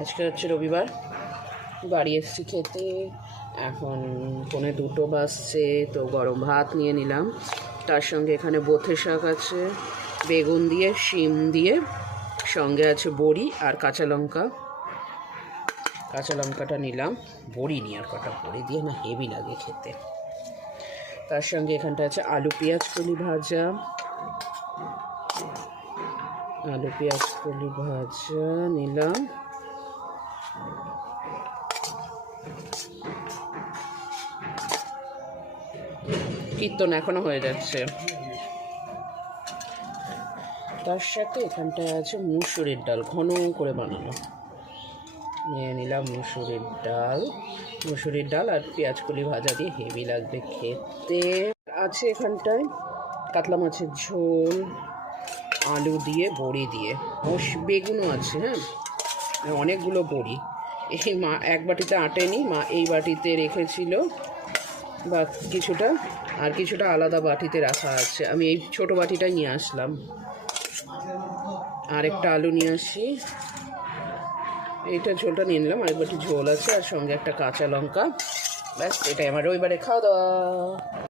আজকে হচ্ছে রবিবার, বাড়ি এসেছি খেতে। এখন 1:45 বাজছে, তো গরম ভাত নিয়ে নিলাম। তার সঙ্গে এখানে বোথে শাক আছে, বেগুন দিয়ে, শিম দিয়ে, সঙ্গে আছে বড়ি আর কাঁচা লঙ্কা। কাঁচা লঙ্কাটা নিলাম, বড়ি নিয়ে আর কটা বড়ি দিয়ে না হেভি লাগে খেতে। তার সঙ্গে এখানটা আছে আলু পেঁয়াজ কলি ভাজা, আলু পেঁয়াজ কলি ভাজা নিলাম। কীর্তন এখনো হয়ে যাচ্ছে। তার সাথে এখানটায় আছে মুসুরির ডাল, ঘন করে বানানো। নিয়ে নিলাম মুসুরির ডাল আর পেঁয়াজ কলি ভাজা দিয়ে হেভি লাগবে খেতে। আছে এখানটায় কাতলা মাছের ঝোল, আলু দিয়ে বড়ি দিয়ে, বেগুনও আছে। হ্যাঁ, অনেকগুলো বড়ি। এই মা এক বাটিতে আটেনি, মা এই বাটিতে রেখেছিল, বা কিছুটা আর কিছুটা আলাদা বাটিতে রাখা আছে। আমি এই ছোটো বাটিটাই নিয়ে আসলাম। আর একটা আলু নিয়ে আসি, এইটা ঝোলটা নিয়ে নিলাম। আরেক বাটি ঝোল আছে আর সঙ্গে একটা কাঁচা লঙ্কা। ব্যাস, এটাই আমার রবিবারে খাওয়া দাওয়া।